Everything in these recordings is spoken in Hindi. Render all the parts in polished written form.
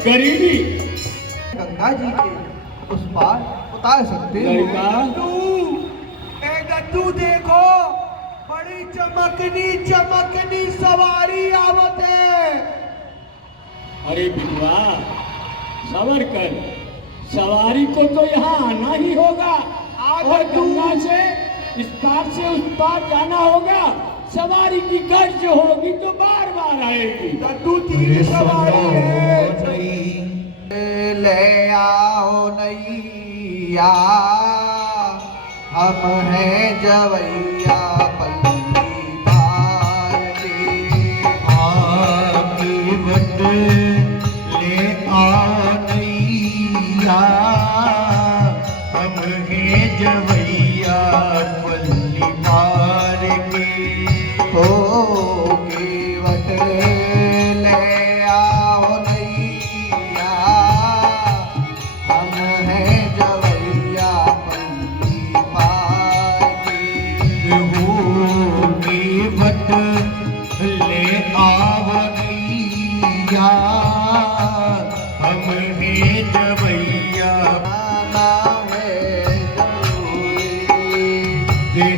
गरीबी गंगा जी के उस पार उतार सकते हो। तू देखो, बड़ी चमकनी चमकनी सवारी आवत है। अरे बिटवा सबर कर, सवारी को तो यहाँ आना ही होगा और गंगा से इस पार से उस पार जाना होगा। सवारी की गर्ज होगी तो बार बार आएगी। तू तीन सवारी है। ले आओ नैया, हम हैं जवैया पल्ली पार के। आके बट ले आओ नैया, हम हैं जवैया पल्ली पार के। हो केवट ले आओ नैया, हम हैं जवैया पल्ली पार के। हो के बट ले आओ नैया, हम हैं जवैया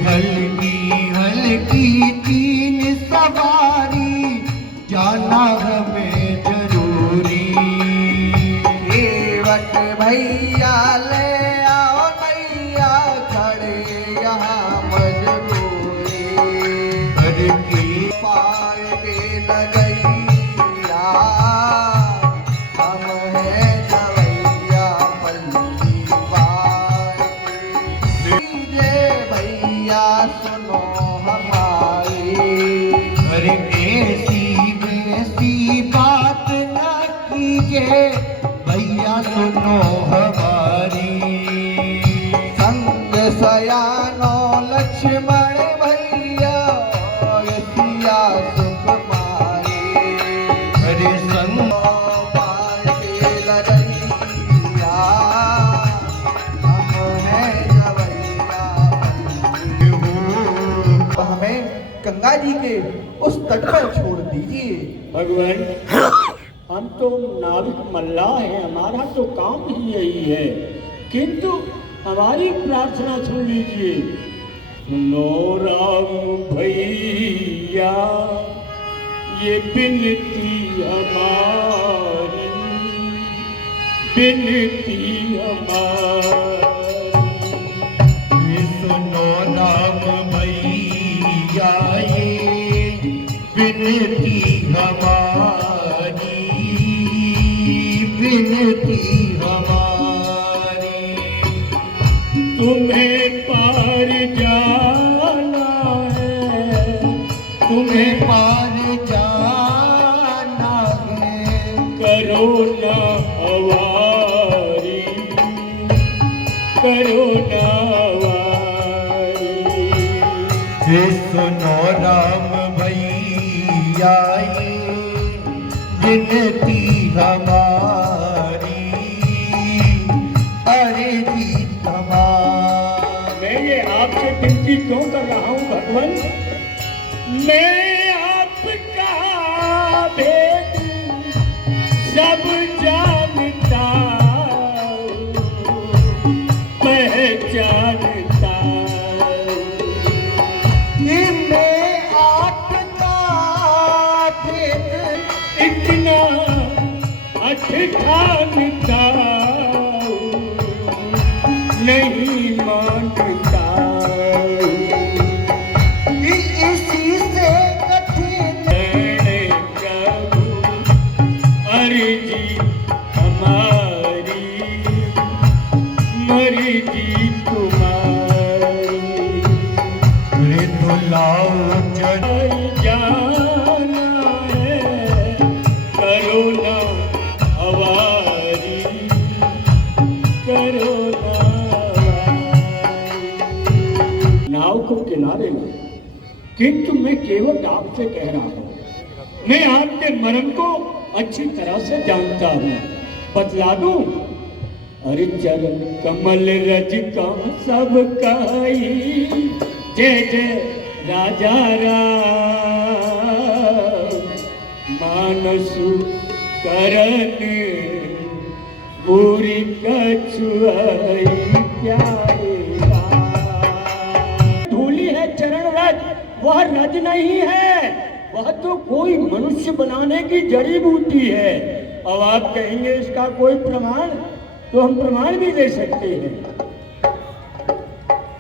हल्की हल्की तीन सवारी, जाना हमें जरूरी। केवट भैया ले आओ नैया, खड़े यहाँ मजबूरी। हल्की पार के लगैया, हम हैं जवैया पल्ली पार के। लीजिए भैया सुनो हमारी, अरे ऐसी वैसी बात न कीजिए भैया सुनो हमारी। संग सयानो लक्ष्मण भैया, सिया सुख पाए। अरे संग पार के लगैया, हम हैं जवैया पल्ली। हो हमें गंगा जी के उस तट पर छोड़ दीजिए। भगवान हम तो नाविक मल्लाह हैं, हमारा तो काम ही यही है, किंतु हमारी प्रार्थना सुन लीजिए। सुनो राम भैया ये बिनती हमारी, बिनती हमारी। सुनो नाम भैया ये विनती हमारी, विनती हमारी। तुम्हें पार जाना है, तुम्हें पार जाना है, करो ना हवारी, करो ना हवारी। सुनो राम भैया ये विनती हमारी, अरे जी हमारी। मैं ये आपसे विनती क्यों कर रहा हूँ भगवान? मैं आपका भेद सब जानता हूँ, पहचानता हूँ। मैं आपका भेद इतना अठानता नहीं मानता। इसी से कठिन प्रभु अर्जी हमारी, मर्जी तुम्हारी। दुलाओ जन जाना है, करो ना हवारी, करो ना हवारी। नाव को किनारे लो, किंतु मैं केवल आपसे कह रहा हूँ, मैं आपके मर्म को अच्छी तरह से जानता हूँ, बतला दूं। अरे चरण कमल रज का सब काई, जय जय राजा राम। मानसु करण नहीं है, वह तो कोई मनुष्य बनाने की जड़ी बूटी है। अब आप कहेंगे इसका कोई प्रमाण, तो हम प्रमाण भी दे सकते हैं।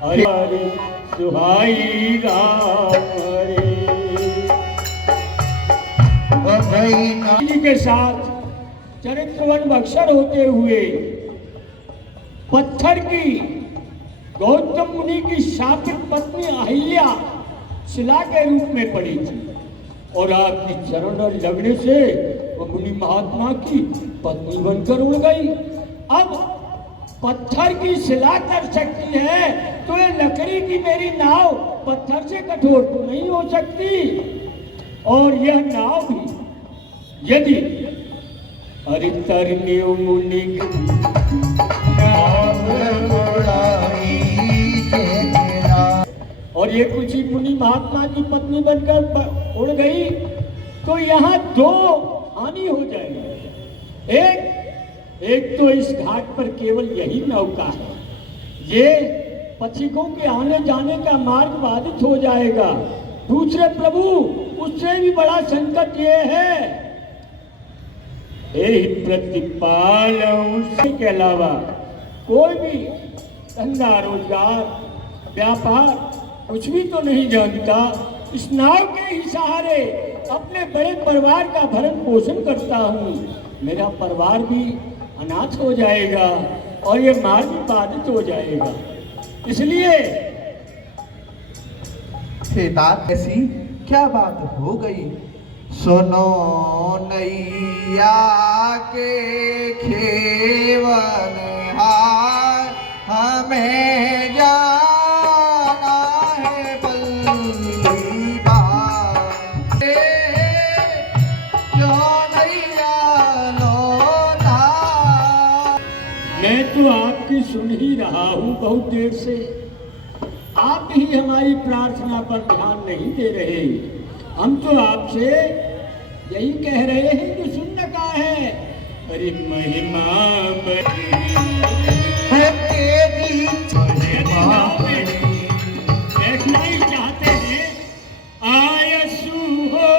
अरे अरे सुहाई राम रे जी के साथ चरित्रवन अक्षर होते हुए पत्थर की गौतम मुनि की शापित पत्नी अहिल्या शिला के रूप में पड़ी थी और आपकी चरण लगने से वो मुनि महात्मा की पत्नी बनकर उड़ गई। अब पत्थर की शिला कर सकती है तो ये लकड़ी की मेरी नाव पत्थर से कठोर तो नहीं हो सकती। और यह नाव भी यदि अरितरनियो मुनि और ये कुछ ही मुनि महात्मा की पत्नी बनकर उड़ गई तो यहाँ दो हानि हो जाएगी। एक तो इस घाट पर केवल यही नौका है, ये पथिकों के आने जाने का मार्ग बाधित हो जाएगा। दूसरे प्रभु उससे भी बड़ा संकट ये है, प्रतिपाल के अलावा कोई भी धंधा रोजगार व्यापार कुछ भी तो नहीं जानता। इस नाव के ही सहारे अपने बड़े परिवार का भरण पोषण करता हूँ, मेरा परिवार भी अनाथ हो जाएगा और ये मार्ग भी बाधित हो जाएगा। इसलिए तात ऐसी क्या बात हो गई? सुनो नैया के खेवन हार हमें जाना है बल्ली बार। जो नैया लौटा। मैं तो आपकी सुन ही रहा हूँ बहुत देर से, आप ही हमारी प्रार्थना पर ध्यान नहीं दे रहे। हम तो आपसे यही कह रहे हैं जो सुनने का है। अरे महिमा देखना ही चाहते हैं आयसु हो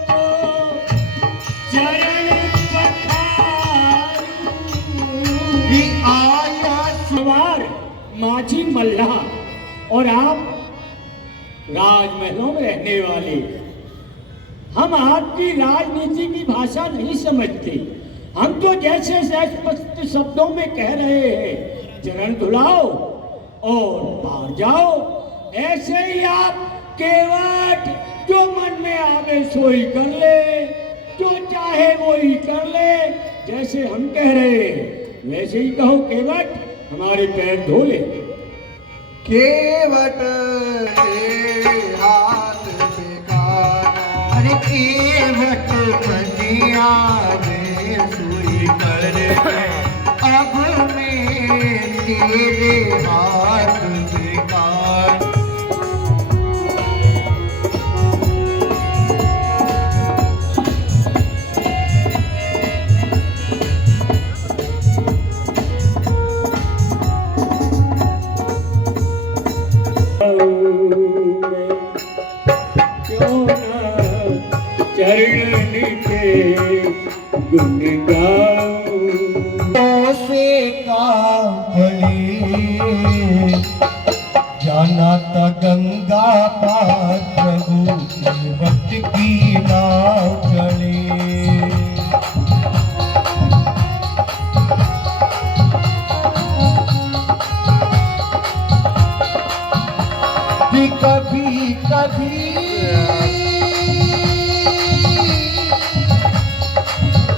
तो चरण पखारू। सवार माझी मल्लाह और आप राजमहलों में रहने वाले, हम आपकी राजनीति की भाषा नहीं समझते। हम तो जैसे स्पष्ट शब्दों में कह रहे हैं चरण धुलाओ और पार जाओ। ऐसे ही आप केवट जो मन में आवे सोई कर ले, जो चाहे वो ही कर ले। जैसे हम कह रहे हैं वैसे ही कहो केवट हमारे पैर धो ले। केवट के हाथ बेकार। अरे केवट बनिया रे सुई कर अब मैं तेरे हाथ बेकार। चरण के गुण गाऊं से का भले जाना था गंगा पार प्रभु वक्त की नाव चले। कभी कभी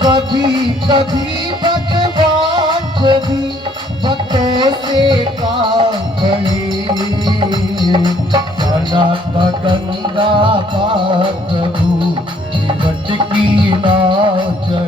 कभी कभी भगवान को भी भक्तों से काम करे। जाना था गंगा